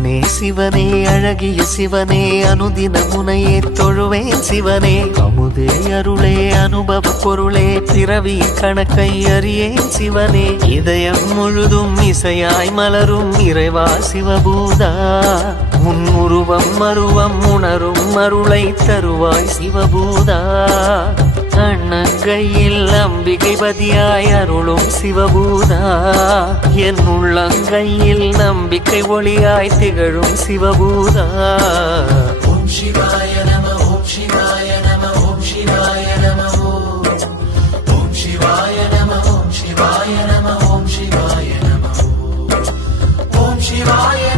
சிவனே சிவனே அழகிய சிவனே அனுதின முனையே தொழுவேன் சிவனே அமுதே அருளே அனுபவ பொருளே பிறவி கணக்கை அறியேன் சிவனே இதயம் முழுதும் இசையாய் மலரும் இறைவா சிவபூதா உன் உருவம் மருவம் உணரும் அருளை தருவாய் சிவபூதா கண்ணங்கையில் அம்பிகை பதியாய் அருளும் சிவபூதா என் உள்ளங்கையில் நம்பிக்கை ஒளியாய் திகழும் சிவபூதா ஓம் சிவாய நம ஓம் சிவாய நம ஓம் சிவாய நம ஓம் சிவாய நம ஓம் சிவாய நம ஓம் சிவாய நம ஓம் சிவாய